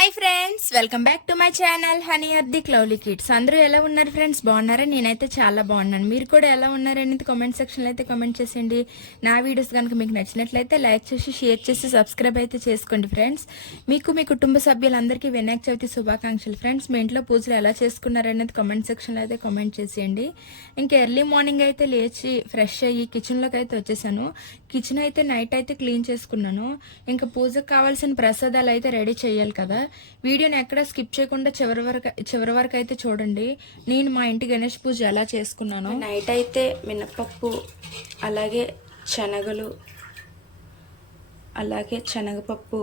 Hi friends, welcome back to my channel honey of the క్లౌలీ kids. అందరూ ఎలా ఉన్నారు ఫ్రెండ్స్? బాగున్నారా? నేనైతే చాలా బాగున్నాను. మీరు కూడా ఎలా ఉన్నారనేది కామెంట్ సెక్షన్లో అయితే కామెంట్ చేసేయండి. నా వీడియోస్ కనుక మీకు నచ్చినట్లయితే లైక్ చేసి షేర్ చేసి సబ్స్క్రైబ్ అయితే చేసుకోండి ఫ్రెండ్స్. మీకు మీ కుటుంబ సభ్యులందరికీ వినాయక చవితి శుభాకాంక్షలు ఫ్రెండ్స్. మీ ఇంట్లో పూజలు ఎలా చేసుకున్నారనేది కామెంట్ సెక్షన్లో అయితే కామెంట్ చేసేయండి. ఇంకా ఎర్లీ మార్నింగ్ అయితే లేచి ఫ్రెష్ అయ్యి కిచెన్లోకి అయితే వచ్చేసాను. కిచెన్ అయితే నైట్ అయితే క్లీన్ చేసుకున్నాను. ఇంకా పూజకు కావాల్సిన ప్రసాదాలు అయితే రెడీ చేయాలి కదా. వీడియోని ఎక్కడ స్కిప్ చేయకుండా చివరి వరకు అయితే చూడండి. నేను మా ఇంటి గణేష్ పూజ ఎలా చేసుకున్నాను. నైట్ అయితే మినపప్పు, అలాగే శనగలు, అలాగే శనగపప్పు,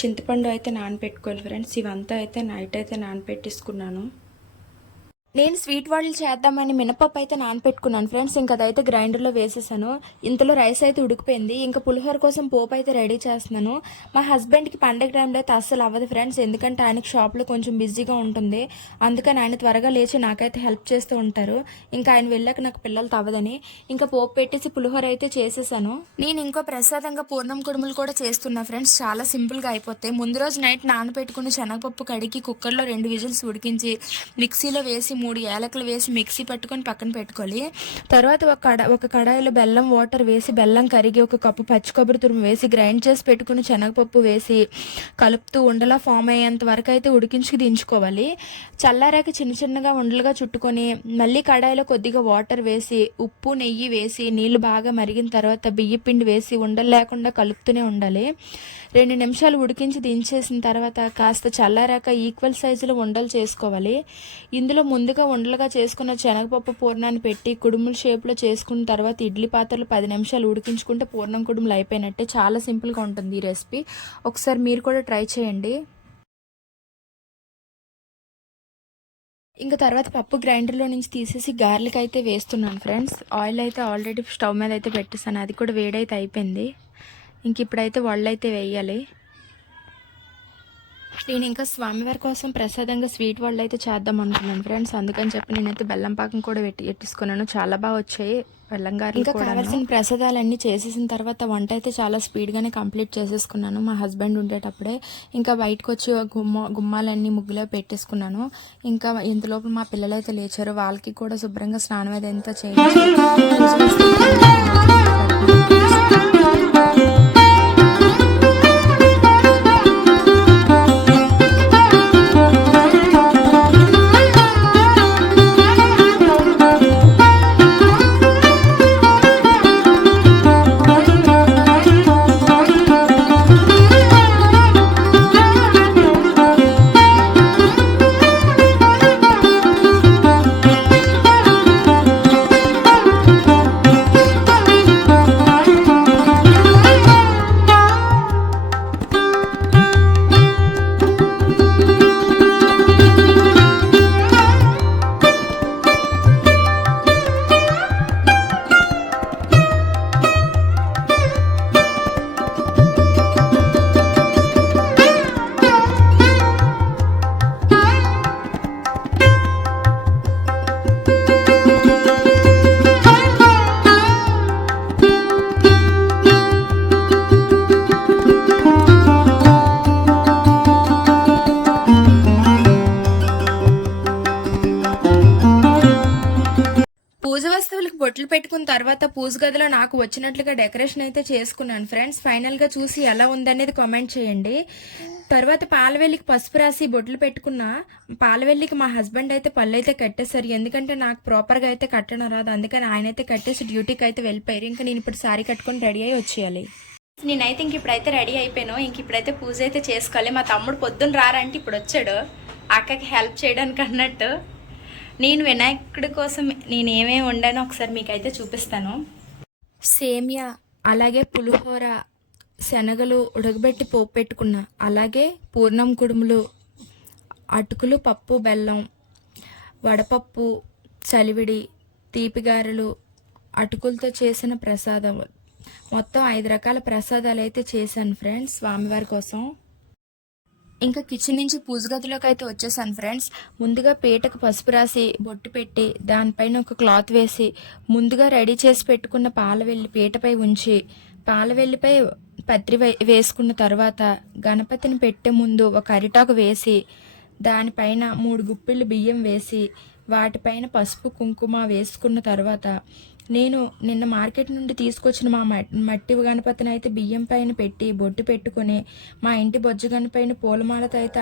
చింతపండు అయితే నానపెట్టుకోవాలి ఫ్రెండ్స్. ఇవంతా అయితే నైట్ అయితే నానపెట్టేసుకున్నాను. నేను స్వీట్ వాళ్ళు చేద్దామని మినపప్పు అయితే నానపెట్టుకున్నాను ఫ్రెండ్స్. ఇంకా అదైతే గ్రైండర్లో వేసేసాను. ఇంతలో రైస్ అయితే ఉడికిపోయింది. ఇంకా పులిహోర కోసం పోపు అయితే రెడీ చేస్తున్నాను. మా హస్బెండ్కి పండగ టైంలో అయితే అస్సలు అవ్వదు ఫ్రెండ్స్, ఎందుకంటే ఆయనకి షాప్లో కొంచెం బిజీగా ఉంటుంది. అందుకని ఆయన త్వరగా లేచి నాకైతే హెల్ప్ చేస్తూ ఉంటారు. ఇంకా ఆయన వెళ్ళాక నాకు పిల్లలతో అవ్వదని ఇంకా పోపు పెట్టేసి పులిహోర అయితే చేసేసాను. నేను ఇంకో ప్రసాదంగా పూర్ణం కుడుములు కూడా చేస్తున్నా ఫ్రెండ్స్. చాలా సింపుల్గా అయిపోతాయి. ముందు రోజు నైట్ నానబెట్టుకుని శనగపప్పు కడిగి కుక్కర్లో 2 విజిల్స్ ఉడికించి మిక్సీలో వేసి 3 యాలకులు వేసి మిక్సీ పట్టుకొని పక్కన పెట్టుకోవాలి. తర్వాత ఒక కడాయిలో బెల్లం వాటర్ వేసి బెల్లం కరిగి 1 కప్పు పచ్చి కొబ్బరి తురుము వేసి గ్రైండ్ చేసి పెట్టుకుని శనగపప్పు వేసి కలుపుతూ ఉండలా ఫామ్ అయ్యేంత వరకు అయితే ఉడికించుకు దించుకోవాలి. చల్లారాక చిన్నగా ఉండలుగా చుట్టుకొని మళ్ళీ కడాయిలో కొద్దిగా వాటర్ వేసి ఉప్పు నెయ్యి వేసి నీళ్లు బాగా మరిగిన తర్వాత బియ్య పిండి వేసి ఉండలు లేకుండా కలుపుతూనే ఉండాలి. 2 నిమిషాలు ఉడికించి దించేసిన తర్వాత కాస్త చల్లారాక ఈక్వల్ సైజులో ఉండలు చేసుకోవాలి. ఇందులో ముందుగా ఉండలుగా చేసుకున్న శనగపప్పు పూర్ణాన్ని పెట్టి కుడుముల షేప్లో చేసుకున్న తర్వాత ఇడ్లీ పాత్రలో 10 నిమిషాలు ఉడికించుకుంటే పూర్ణం కుడుములు అయిపోయినట్టే. చాలా సింపుల్గా ఉంటుంది ఈ రెసిపీ. ఒకసారి మీరు కూడా ట్రై చేయండి. ఇంకా తర్వాత పప్పు గ్రైండర్లో నుంచి తీసేసి గార్లిక్ అయితే వేస్తున్నాను ఫ్రెండ్స్. ఆయిల్ అయితే ఆల్రెడీ స్టవ్ మీద అయితే పెట్టేసాను, అది కూడా వేడైతే అయిపోయింది. ఇంక ఇప్పుడైతే వాళ్ళు అయితే వేయాలి. నేను ఇంకా స్వామివారి కోసం ప్రసాదంగా స్వీట్ వాళ్ళు అయితే చేద్దాం అనుకున్నాను ఫ్రెండ్స్. అందుకని చెప్పి నేనైతే బెల్లం పాకం కూడా పెట్టేసుకున్నాను. చాలా బాగా వచ్చాయి బెల్లం గారు. ఇంకా కావాల్సిన ప్రసాదాలన్నీ చేసేసిన తర్వాత వంట అయితే చాలా స్పీడ్గానే కంప్లీట్ చేసేసుకున్నాను మా హస్బెండ్ ఉండేటప్పుడే. ఇంకా బయటకు వచ్చి గుమ్మాలన్నీ ముగ్గులో పెట్టేసుకున్నాను. ఇంకా ఇంతలోపు మా పిల్లలు అయితే లేచారు. వాళ్ళకి కూడా శుభ్రంగా స్నానం అది ఎంత చేయించి పూజ వస్తువులకు బొట్లు పెట్టుకున్న తర్వాత పూజ గదిలో నాకు వచ్చినట్లుగా డెకరేషన్ అయితే చేసుకున్నాను ఫ్రెండ్స్. ఫైనల్గా చూసి ఎలా ఉందనేది కామెంట్ చేయండి. తర్వాత పాలవెల్లికి పసుపు రాసి బొట్లు పెట్టుకున్న పాలవెల్లికి మా హస్బెండ్ అయితే పళ్ళు అయితే కట్టేశారు. ఎందుకంటే నాకు ప్రాపర్గా అయితే కట్టడం రాదు, అందుకని ఆయన అయితే కట్టేసి డ్యూటీకి అయితే వెళ్ళిపోయారు. ఇంకా నేను ఇప్పుడు సారీ కట్టుకొని రెడీ అయ్యి వచ్చేయాలి. నేనైతే ఇంక ఇప్పుడైతే రెడీ అయిపోయాను. ఇంక ఇప్పుడైతే పూజ అయితే చేసుకోవాలి. మా తమ్ముడు పొద్దున్న రారంటే ఇప్పుడు వచ్చాడు అక్కకి హెల్ప్ చేయడానికి అన్నట్టు. నేను వినాయకుడి కోసం నేను ఏమేమి వండానో ఒకసారి మీకైతే చూపిస్తాను. సేమియా, అలాగే పులిహోర, శనగలు ఉడకబెట్టి పోపు పెట్టుకున్నా, అలాగే పూర్ణం కుడుములు, అటుకులు, పప్పు, బెల్లం, వడపప్పు, చలివిడి, తీపిగారెలు, అటుకులతో చేసిన ప్రసాదం, మొత్తం 5 రకాల ప్రసాదాలు అయితే చేశాను ఫ్రెండ్స్ స్వామివారి కోసం. ఇంకా కిచెన్ నుంచి పూజ గదిలోకి అయితే వచ్చేసాను ఫ్రెండ్స్. ముందుగా పీటకు పసుపు రాసి బొట్టు పెట్టి దానిపైన ఒక క్లాత్ వేసి ముందుగా రెడీ చేసి పెట్టుకున్న పాలవెల్లి పీటపై ఉంచి పాలవెల్లిపై పత్రి వేసుకున్న తర్వాత గణపతిని పెట్టే ముందు ఒక అరిటాకు వేసి దానిపైన 3 గుప్పిళ్ళు బియ్యం వేసి వాటిపైన పసుపు కుంకుమ వేసుకున్న తర్వాత నేను నిన్న మార్కెట్ నుండి తీసుకొచ్చిన మా మట్టి గణపతిని అయితే బియ్యం పైన పెట్టి బొట్టు పెట్టుకొని మా ఇంటి బొజ్జ గణపైన పూలమాలతో అయితే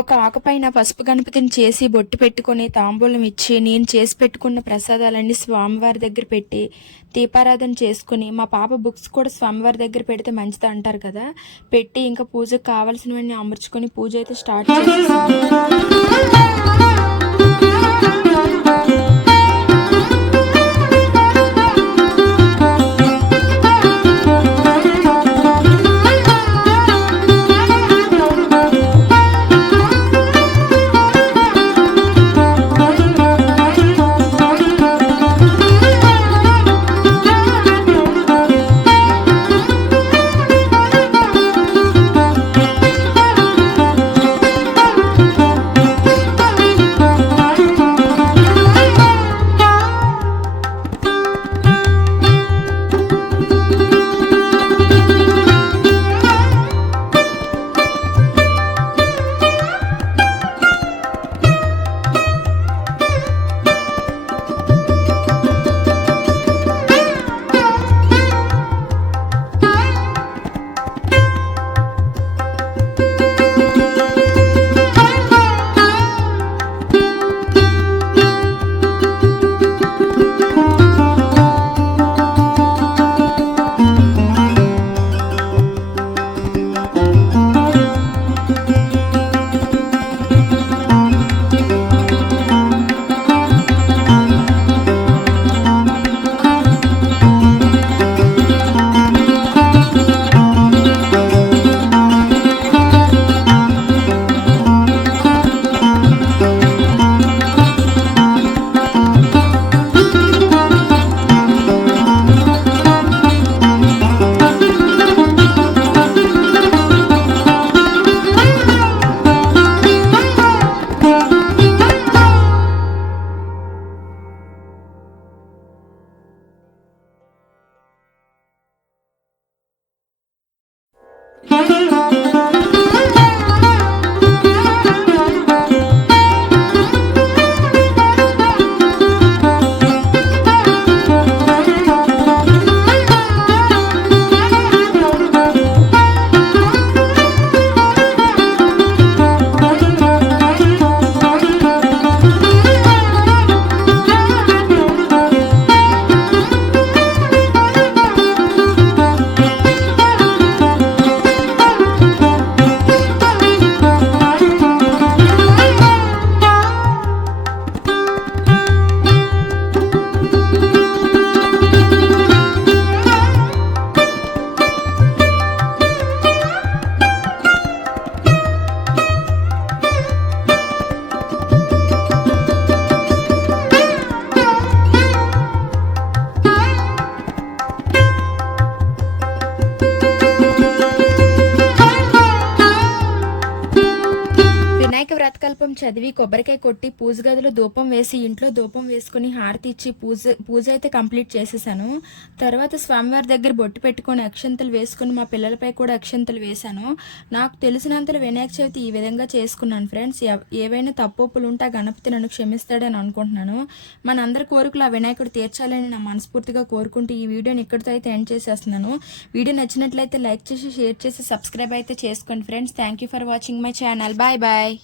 ఒక ఆకుపైన పసుపు గణపతిని చేసి బొట్టు పెట్టుకొని తాంబూలం ఇచ్చి నేను చేసి పెట్టుకున్న ప్రసాదాలన్నీ స్వామివారి దగ్గర పెట్టి దీపారాధన చేసుకుని మా పాప బుక్స్ కూడా స్వామివారి దగ్గర పెడితే మంచిది అంటారు కదా, పెట్టి ఇంకా పూజకు కావాల్సినవన్నీ అమర్చుకొని పూజ అయితే స్టార్ట్ చేస్తాను. వ్రతకల్పం చదివి కొబ్బరికాయ కొట్టి పూజ గదిలో ధూపం వేసి ఇంట్లో ధూపం వేసుకుని హారతి ఇచ్చి పూజ అయితే కంప్లీట్ చేసేసాను. తర్వాత స్వామివారి దగ్గర బొట్టు పెట్టుకొని అక్షంతలు వేసుకుని మా పిల్లలపై కూడా అక్షంతలు వేశాను. నాకు తెలిసినంతలో వినాయక చవితి ఈ విధంగా చేసుకున్నాను ఫ్రెండ్స్. ఏవైనా తప్పులు ఉంటే గణపతి నన్ను క్షమిస్తాడని అనుకుంటున్నాను. మనందరి కోరికలు ఆ వినాయకుడు తీర్చాలని నా మనస్ఫూర్తిగా కోరుకుంటూ ఈ వీడియోని ఇక్కడితో అయితే ఎండ్ చేసేస్తున్నాను. వీడియో నచ్చినట్లయితే లైక్ చేసి షేర్ చేసి సబ్స్క్రైబ్ అయితే చేసుకోండి friends. Thank you for watching my channel. Bye bye.